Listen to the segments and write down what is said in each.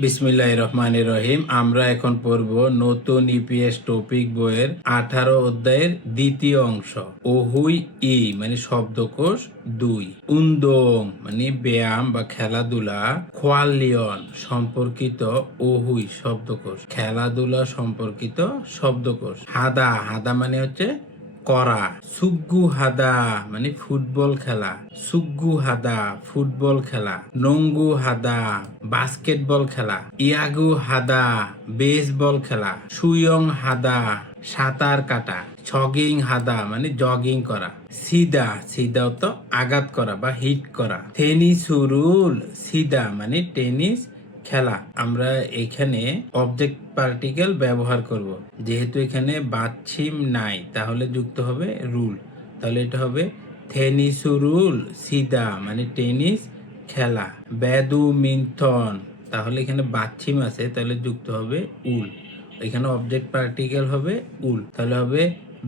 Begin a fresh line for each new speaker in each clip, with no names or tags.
বিসমিল্লাহ রহমান রহিম। আমরা এখন পড়ব নতুন ইপিএস টপিক বইয়ের আঠারো অধ্যায়ের দ্বিতীয় অংশ। ওহুই ই মানে শব্দকোষ দুই। উন্দং মানে ব্যায়াম বা খেলাধুলা। খোয়ালিয়ন, সম্পর্কিত ওহুই শব্দকোষ। খেলাধুলা সম্পর্কিত শব্দকোষ। হাদা হাদা মানে হচ্ছে করা। সুগ্গু হাদা মানে ফুটবল খেলা। সুগ্গু হাদা ফুটবল খেলা। নঙ্গু হাদা বাস্কেটবল খেলা। ইয়াগু হাদা বেসবল খেলা। সুয়ং হাদা সাঁতার কাটা। ছগিং হাদা মানে জগিং করা। সিদা সিদা তো আঘাত করা বা হিট করা। টেনিস রুল সিদা মানে টেনিস খেলা, আমরা এখানে অবজেক্ট পার্টিকেল ব্যবহার করব। যেহেতু এখানে বাচ্ছিম নাই, তাহলে যুক্ত হবে রুল তাহলে এটা হবে থেনিস রুল সিদা মানে টেনিস খেলা। ব্যাডমিন্টন, তাহলে এখানে বাচ্ছিম আছে, তাহলে যুক্ত হবে উল। এখানে অবজেক্ট পার্টিকেল হবে উল। তাহলে হবে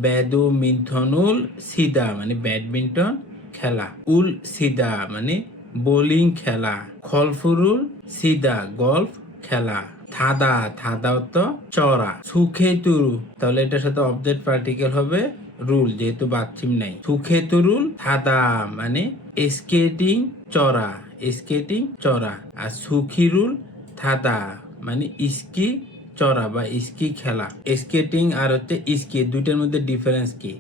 ব্যাডমিন্টনুল সিদা মানে ব্যাডমিন্টন খেলা। উল সিদা মানে বোলিং খেলা, খলফুরুল সিদা গল্ফ খেলা। থাদা থাদা তো চড়া সুখেতুরু, তাহলে এটার সাথে অবজেক্ট পার্টিকেল হবে রুল, যেহেতু বাথরুম নাই। সুখেতুরুল থাদা মানে স্কেটিং চড়া স্কেটিং চড়া আর সুখিরুল থাদা মানে স্কি চড়া বা স্কি খেলা। স্কেটিং আর হচ্ছে স্কি, দুইটার মধ্যে ডিফারেন্স কি?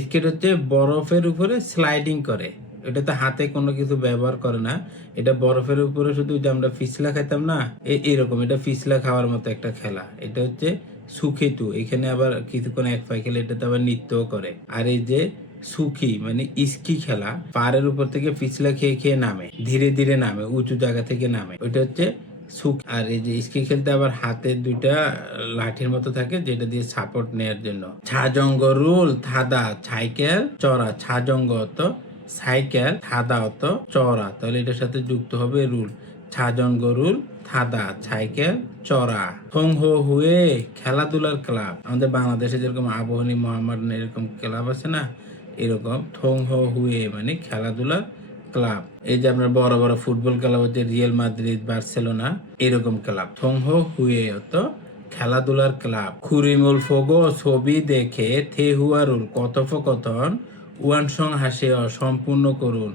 স্কেট হচ্ছে বরফের উপরে স্লাইডিং করে। এটা তো হাতে কোনো কিছু ব্যবহার করে না। এটা বরফের উপরে শুধু যে আমরা ফিসলা খাইতাম না এরকম। এটা ফিসলা খাওয়ার মতো একটা খেলা। এটা হচ্ছে সুখেতু। এখানে আবার কিছুক্ষণ এক পাই খেলে এটাতে আবার নৃত্যও করে। আর এই যে সুখী মানে ইস্কি খেলা পাহাড়ের উপর থেকে পিছলা খেয়ে খেয়ে নামে, ধীরে ধীরে নামে, উঁচু জায়গা থেকে নামে। ওইটা হচ্ছে সুখ। আর এই যে ইস্কি খেলতে আবার হাতে দুইটা লাঠির মতো থাকে, যেটা দিয়ে সাপোর্ট নেয়ার জন্য। ছাজঙ্গ রুল, থাদা, ছাইকেল, চড়া। ছাজঙ্গ তো সাইকেল, থাদা অত, চড়া। তাহলে এটার সাথে যুক্ত হবে রুল। ছাজন গরুল থাদা, সাইকেল, চড়া। থং হো হুয়ে, খেলাধুলার ক্লাব। আমাদের বাংলাদেশে যেরকম আবহানী মোহাম্মদ এরকম ক্লাব আছে না, এরকম থং হো হুয়ে মানে খেলাধুলার ক্লাব। এই যে আপনার বড় বড় ফুটবল ক্লাব হচ্ছে রিয়েল মাদ্রিদ, বার্সেলোনা, এরকম ক্লাব। থং হো হুয়ে অত খেলাধুলার ক্লাব। খুরিমুল ফোগো ছবি দেখে থেহুয়ারুল কথোপকথন ওয়ানসং হাসে, সম্পূর্ণ করুন।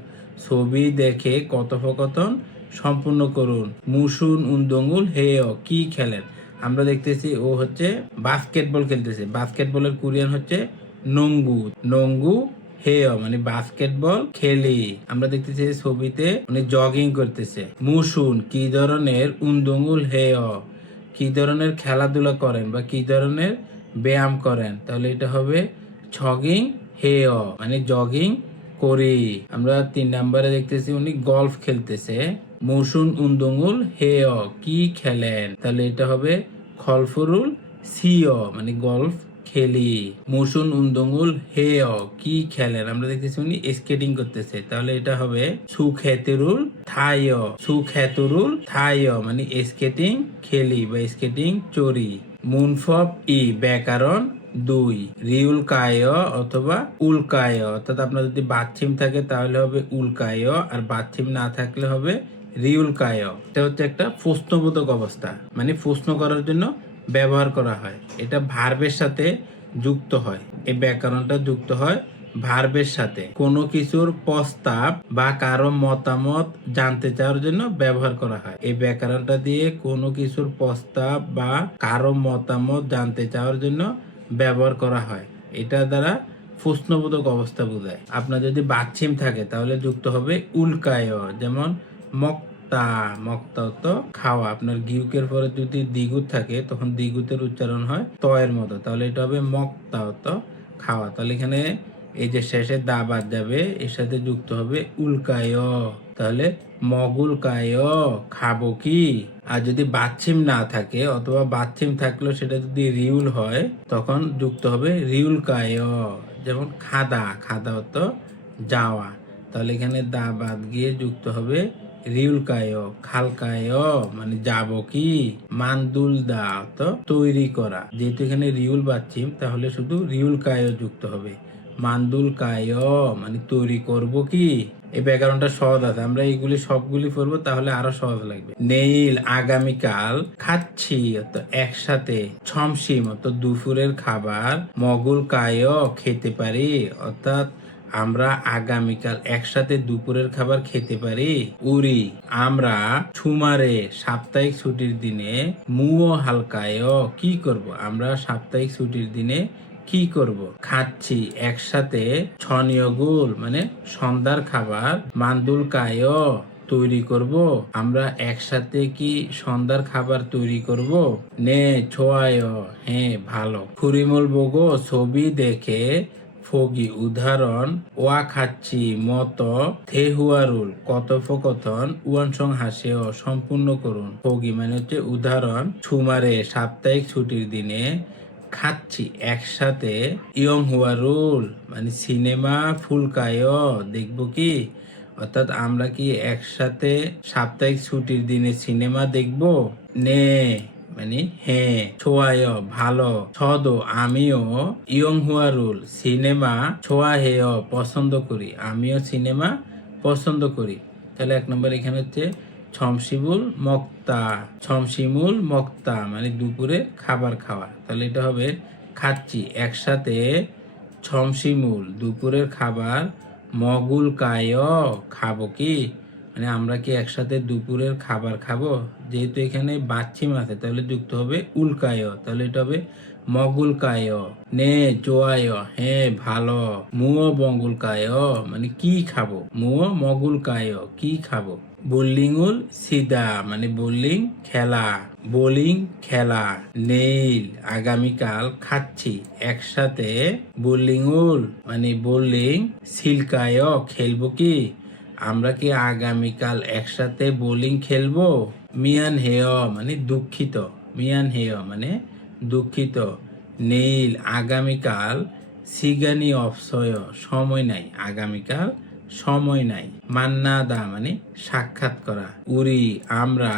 ছবি দেখে কথোপকথন সম্পূর্ণ করুন। মুসুন উন্দঙ্গুল হে কি খেলেন? আমরা দেখতেছি ও হচ্ছে বাস্কেটবল খেলতেছে। বাস্কেটবলের কোরিয়ান হচ্ছে নঙ্গু। নঙ্গু হেয় মানে বাস্কেটবল খেলি। আমরা দেখতেছি ছবিতে উনি জগিং করতেছে। মুসুন, কি ধরনের উন্দঙ্গুল হেয় কি ধরনের খেলাধুলা করেন বা কি ধরনের ব্যায়াম করেন? তাহলে এটা হবে ছগিং হেয় মানে জগিং করি। আমরা তিন নম্বরে দেখতেছি উনি গলফ খেলতেছে। মৌসুম উন্দঙ্গুল হেয়, কি খেলেন? তাহলে এটা হবে খলফরুল সিও মানে গলফ খেলি। মৌসুম উন্দঙ্গুল হেয়, কি খেলেন? আমরা দেখতেছি উনি স্কেটিং করতেছে। তাহলে এটা হবে সুখেতুরুল, থায়। সুখেতুরুল, থায় মানে স্কেটিং খেলি বা স্কেটিং চড়ি। মুনফব ই, ব্যাকরণ দুই রিউল কায় অথবা উল্কায়। অর্থাৎ আপনার যদি বাচ্ছিম থাকে তাহলে হবে উল্কায় আর বাচ্ছিম না থাকলে হবে রিউল কায় এটা হচ্ছে একটা প্রশ্নবোধক অবস্থা মানে প্রশ্ন করার জন্য ব্যবহার করা হয়। এটা ভার্বের সাথে যুক্ত হয়, এই ব্যাকরণটা যুক্ত হয় ভার্বের সাথে। কোনো কিছুর প্রস্তাব বা কারও মতামত জানতে চাওয়ার জন্য ব্যবহার করা হয়। এই ব্যাকরণটা দিয়ে কোনো কিছুর প্রস্তাব বা কারও মতামত জানতে চাওয়ার জন্য ব্যবহার করা হয়। এটা দ্বারা প্রশ্নবোধক অবস্থা বোঝায়। আপনার যদি বাচ্ছিম থাকে, তাহলে যুক্ত হবে উল্কায় যেমন মক্তা মক্তা খাওয়া। আপনার গিউকের পরে যদি দ্বিগুত থাকে, তখন দ্বিগুতের উচ্চারণ হয় তয়ের মতো। তাহলে এটা হবে মক্তা খাওয়া। তাহলে এখানে এই যে শেষে দা বাদ যাবে, এর সাথে যুক্ত হবে উল্কায়। তাহলে মগুল কায় খাব কি? আর যদি বাচ্ছিম না থাকে, অথবা বাচ্ছিম থাকলেও সেটা যদি রিউল হয়, তখন যুক্ত হবে রিউল কায় যেমন খাদা খাদা হতো যাওয়া। তাহলে এখানে দা বাদ গিয়ে যুক্ত হবে রিউল কায় খালকায় মানে যাব কি? মানদুল দা তো তৈরি করা। যেহেতু এখানে রিউল বাচ্ছিম, তাহলে শুধু রিউল কায় যুক্ত হবে। মান্দুল কায় মানে তৈরি করব কি? এই ব্যাকরণটা সহজ আছে, আমরা এইগুলি সবগুলি পড়ব, তাহলে আরও সহজ লাগবে। নেইল, আগামীকাল, খাচ্ছি, অত একসাথে, ছমসিম, অত দুপুরের খাবার, মগুল কায়ও খেতে পারি, অর্থাৎ আমরা আগামীকাল একসাথে দুপুরের খাবার খেতে পারি। উরি, আমরা ছুমারে সাপ্তাহিক ছুটির দিনে মুও হালকায়, কি করব? আমরা সাপ্তাহিক ছুটির দিনে কি করব? খাচ্ছি একসাথে ছনীয় গুল মানে সন্ধ্যার খাবার, মান্দুল কায় তৈরি করব। আমরা একসাথে কি সন্ধ্যার খাবার তৈরি করব? নে, ছোয়ায়। হ্যাঁ ভালো। ফুরিমল বগো ছবি দেখে ফগি উদাহরণ, ওয়া খাচ্ছি মত থেহুয়ারুল কথোপকথন, উয়ানসং হাসেও সম্পূর্ণ করুন। ফগি মানে হচ্ছে উদাহরণ ছুমারে সাপ্তাহিক ছুটির দিনে খাচ্ছি, একসাথে ইয়ং হুয়া রুল মানে সিনেমা ফুলকায় দেখব কি? অর্থাৎ আমরা কি একসাথে সাপ্তাহিক ছুটির দিনে সিনেমা দেখব? নে মানে হ্যাঁ ছোয়ায়, ভালো ছদ আমিও ইয়ং হুয়া রুল, সিনেমা ছোয়া হেয় পছন্দ করি, আমিও সিনেমা পছন্দ করি। তাহলে এক নম্বর এখানে হচ্ছে ছমশিবুল মক্তা ছমশিমুল মক্তা মানে দুপুরে খাবার খাওয়া। তাহলে এটা হবে খাচ্ছি, একসাথে ছমশিমুল দুপুরের খাবার মগুল কায়, খাব কি? মানে আমরা কি একসাথে দুপুরের খাবার খাব? যেহেতু এখানে বাচ্চিম আছে, তাহলে যুক্ত হবে উল্কায় তাহলে এটা হবে মগুল কায়। নে জোয়ায় হ্যাঁ ভালো। মুও বঙ্গুল কায় মানে কি খাব? মুও মগুল কায়, কি খাব? বোলিংউল সিদা মানে বোলিং খেলা। বোলিং খেলা। নেইল আগামীকাল খাচ্ছি। একসাথে বোলিংউল মানে বোলিং সিলকায় খেলব কি? আমরা কি আগামীকাল একসাথে বোলিং খেলব? মিয়ান হেয় মানে দুঃখিত। মিয়ান হেয় মানে দুঃখিত। নীল আগামীকাল সিগানি অপসয় সময় নাই। আগামীকাল সময় নাই। মান্না দা মানে সাক্ষাৎ করা। উরি, আমরা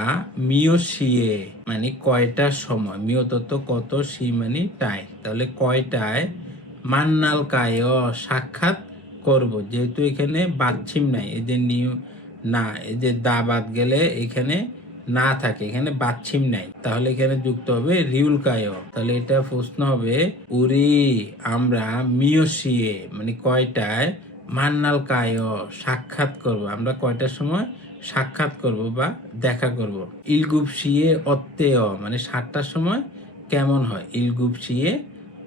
মিও সিয়ে মানে কয়টার সময়? মিও তত্ত্ব কত সি মানে টাই তাহলে কয়টায় মান্নাল কায় সাক্ষাৎ করব? যেহেতু এখানে বাচ্ছিম নাই, এই যে নিউ না, এই যে দা বাদ গেলে এখানে না থাকে, এখানে বাচ্ছিম নাই। তাহলে এখানে যুক্ত হবে রিউল কায়। তাহলে এটা প্রশ্ন হবে, উরি, আমরা মিওসিয়ে মানে কয়টায় মান্নাল কায়, সাক্ষাৎ করব। আমরা কয়টার সময়? সাক্ষাৎ করব বা দেখা করব। ইলগুপসিয়ে অত্তেয় মানে সাতটার সময় কেমন হয়? ইলগুপসিয়ে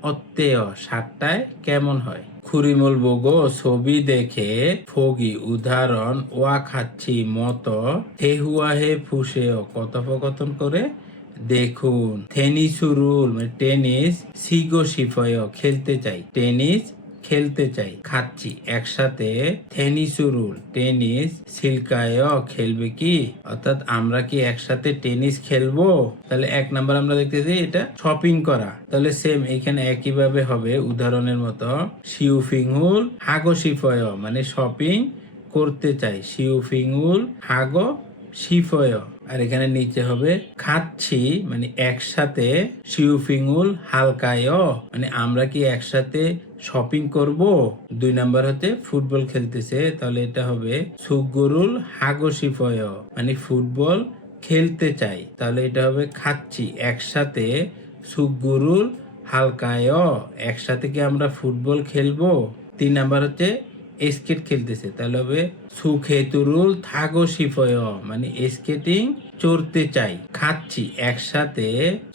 অত্তেয়, সাতটায় কেমন হয়? খুরিমুল বগো, ছবি দেখে ফগি, উদাহরণ, ওয়া খাচ্ছি, মত, থেহুয়া হে ফুসেও কথোপকথন করে দেখুন। থেনিসুরুল মানে টেনিস, সিগো সিফয়, খেলতে চাই। টেনিস খেলতে চাই। খাচ্ছি। একসাথে থেনিসুরুল টেনিস সিল্কায় খেলবে কি? অর্থাৎ আমরা কি একসাথে টেনিস খেলব? তাহলে এক নাম্বার আমরা দেখতেছি এটা শপিং করা। তাহলে সেম এখানে একইভাবে হবে। উদাহরণের মতো শিউফিংহুল হাগো সিফয় মানে শপিং করতে চাই। শিউফিংহুল হাগো শিফয় আর এখানে নিচে হবে খাচ্ছি। মানে একসাথে শিউফিংউল হালকায় মানে আমরা কি একসাথে শপিং করব, দুই নাম্বার হচ্ছে ফুটবল খেলতেছে, তাহলে এটা হবে সুগরুল হাগো শিফয় মানে ফুটবল খেলতে চাই, তাহলে এটা হবে খাচ্ছি, একসাথে সুগরুল হালকায়, একসাথে কি আমরা ফুটবল খেলব? তিন নাম্বার হচ্ছে স্কেট খেলতেছে, তাহলে হবে সুখেতুরুল থাগো শিফয় মানে স্কেটিং চড়তে চাই, খাচ্ছি, একসাথে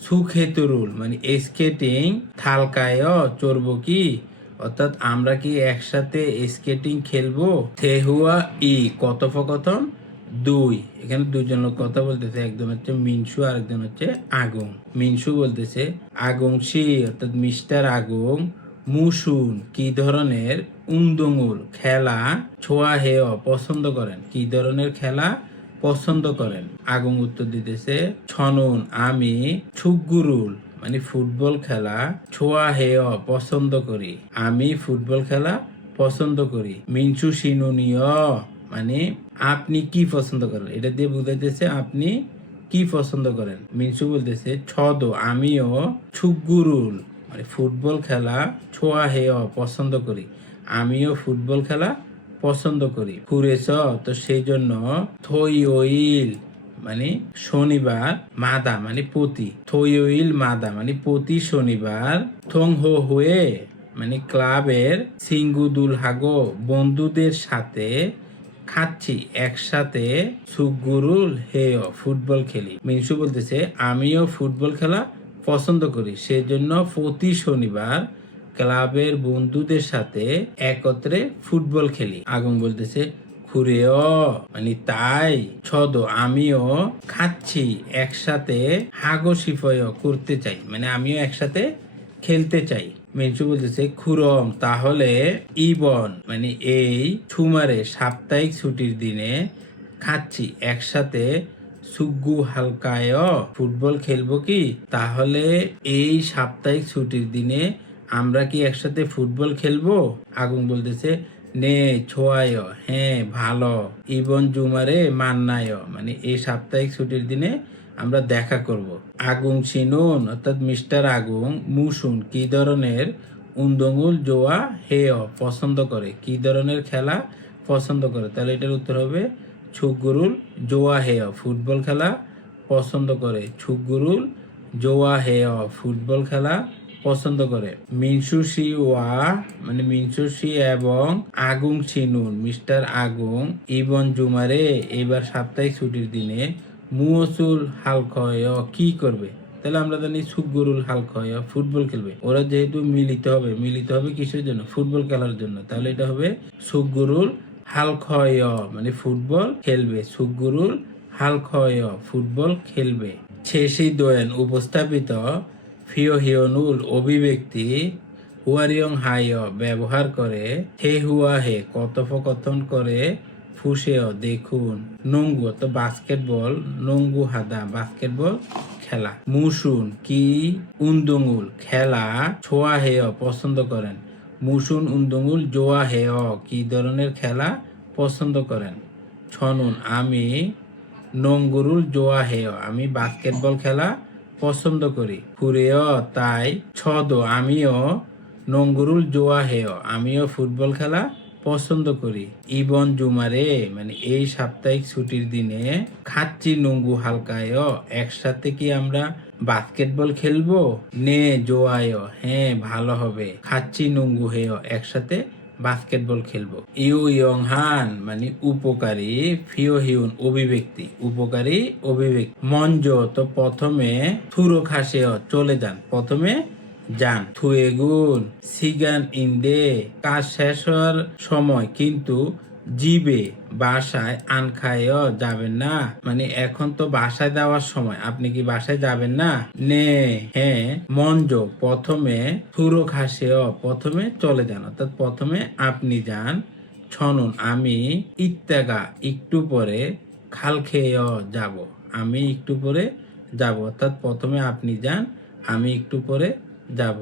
সুখেতুরুল। মানে স্কেটিং থালকায় চড়বো কি? অর্থাৎ আমরা কি একসাথে স্কেটিং খেলব? থেহুয়া ই, কথোপকথন দুই। এখানে দুজন লোক কথা বলতেছে, একজন হচ্ছে মিনসু আর একজন হচ্ছে আগুন মিনসু বলতেছে আগুংশি অর্থাৎ মিস্টার আগুং। মুসুন, কি ধরনের উন্দুঙুল খেলা ছোয়া হেয় পছন্দ করেন? কি ধরনের খেলা পছন্দ করেন? আগুন উত্তর দিতেছে, ছনুন, আমি ছুগুরুল মানে ফুটবল খেলা ছোয়া হেয় পছন্দ করি। আমি ফুটবল খেলা পছন্দ করি। মিনসু সিনুনিয় মানে আপনি কি পছন্দ করেন? এটা দিয়ে বুঝাইতেছে আপনি কি পছন্দ করেন? মিনসু বলতেছে, ছদ, আমিও ছুগুরুল মানে ফুটবল খেলা ছোয়া হেয় পছন্দ করি। আমিও ফুটবল খেলা পছন্দ করি। ফুরেছ, তো সেই জন্য থই ওইল মানে শনিবার মাদা মানে প্রতি থইল মাদা মানে প্রতি শনিবার। থং হো হয়ে মানে ক্লাবের সিঙ্গুদুল হাগো বন্ধুদের সাথে খাচ্ছি। একসাথে সুগুরুল হেয় ফুটবল খেলি। মিনসু বলতেছে, আমিও ফুটবল খেলা পছন্দ করি। সেজন্য প্রতি শনিবার ক্লাবের বন্ধুদের সাথে একত্রে ফুটবল খেলি। আগুন বলতেছে খুরেও মানে তাই ছদ আমিও খাচ্ছি, একসাথে হাগো সিফয় করতে চাই। মানে আমিও একসাথে খেলতে চাই। মেনসু বলতেছে, খুরম, তাহলে ইবন মানে এই ছুমারে সাপ্তাহিক ছুটির দিনে খাচ্ছি, একসাথে সুগ্গু হালকায় ফুটবল খেলব কি? তাহলে এই সাপ্তাহিক ছুটির দিনে আমরা কি একসাথে ফুটবল খেলব? আগুন বলতেছে নে, ছোয়ায়। হ্যাঁ ভালো। ইবন জুমারে মান্নায়। মানে এই সাপ্তাহিক ছুটির দিনে আমরা দেখা করব। আগুন চিনুন অর্থাৎ মিস্টার আগুন, মুসুন, কি ধরনের উন্দঙ্গুল জোয়া, হেয় পছন্দ করে? কি ধরনের খেলা পছন্দ করে? তাহলে এটার উত্তর হবে ছুকগুরুল, জোয়া, হেয়। ফুটবল খেলা পছন্দ করে। ছুকগুরুল, জোয়া, হেয়। ফুটবল খেলা পছন্দ করে। মিনসুসি ওয়া মানে মিনসুসি এবং আগুং চিনুন মিস্টার আগুং, ইবন জুমারে, এবার সাপ্তাহিক ছুটির দিনে মুয়সুল হালকয় কি করবে? তাহলে আমরা জানি সুগরুল হালকয় ফুটবল খেলবে। ওরা যেহেতু মিলিত হবে মিলিত হবে কিসের জন্য? ফুটবল খেলার জন্য। তাহলে এটা হবে সুগরুল হালকয় মানে ফুটবল খেলবে। সুগরুল হালকয় ফুটবল খেলবে। শেষই দোয়েন, উপস্থাপিত ফিওহিয়নুল অভিব্যক্তি, হুয়ারিয়ং হাইয় ব্যবহার করে, হে হুয়া হে কথোপকথন করে ফুসেও দেখুন। নঙ্গু তো বাস্কেটবল, নঙ্গু হাদা বাস্কেটবল খেলা। মুসুন কি? উন্দুঙুল খেলা। ছোয়া হেয় পছন্দ করেন। মুসুন উন্দুঙুল জোয়া হেয় কি ধরনের খেলা? পছন্দ করেন। ছনুন আমি, নঙ্গুরুল জোয়া হেয় আমি বাস্কেটবল খেলা পছন্দ করি। ফুরেও তাই ছদ, আমিও নঙ্গুরুল জোয়া হেয়, আমিও ফুটবল খেলা পছন্দ করি। ইবন জুমারে মানে এই সাপ্তাহিক ছুটির দিনে খাচ্ছি নঙ্গু হালকায় একসাথে কি আমরা বাস্কেটবল খেলব? নে জোয়ায় হ্যাঁ ভালো হবে। খাচ্ছি নঙ্গু হেয়, একসাথে বাস্কেটবল খেলব। ইউ ইয়ং হান মানে উপকারী, ফিও হিউন, অভিব্যক্তি, উপকারী, অভিব্যক্তি। মঞ্জ তো প্রথমে থুরো খাসে চলে যান। প্রথমে যান। থুয়ে থুয়েগুন সিগান ইন্দে কাজ শেষ হওয়ার সময় কিন্তু জিবে বাসায় আন খাইও যাবেন না? মানে এখন তো বাসায় যাওয়ার সময়। আপনি কি বাসায় যাবেন না? নে হ্যাঁ মঞ্জ প্রথমে থুরো খাসেও প্রথমে চলে যান। অর্থাৎ প্রথমে আপনি যান, ছনুন, আমি ইত্যাগা একটু পরে খাল খেয়েও যাব। আমি একটু পরে যাব। অর্থাৎ প্রথমে আপনি যান, আমি একটু পরে যাব।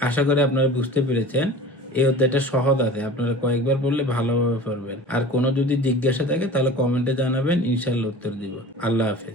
আশা করি আপনারা বুঝতে পেরেছেন। এই অধ্যায়টা সহজ আছে। আপনারা কয়েকবার পড়লে ভালোভাবে পড়বেন। আর কোনো যদি জিজ্ঞাসা থাকে, তাহলে কমেন্টে জানাবেন ইনশাল্লাহ উত্তর দিব। আল্লাহ হাফেজ।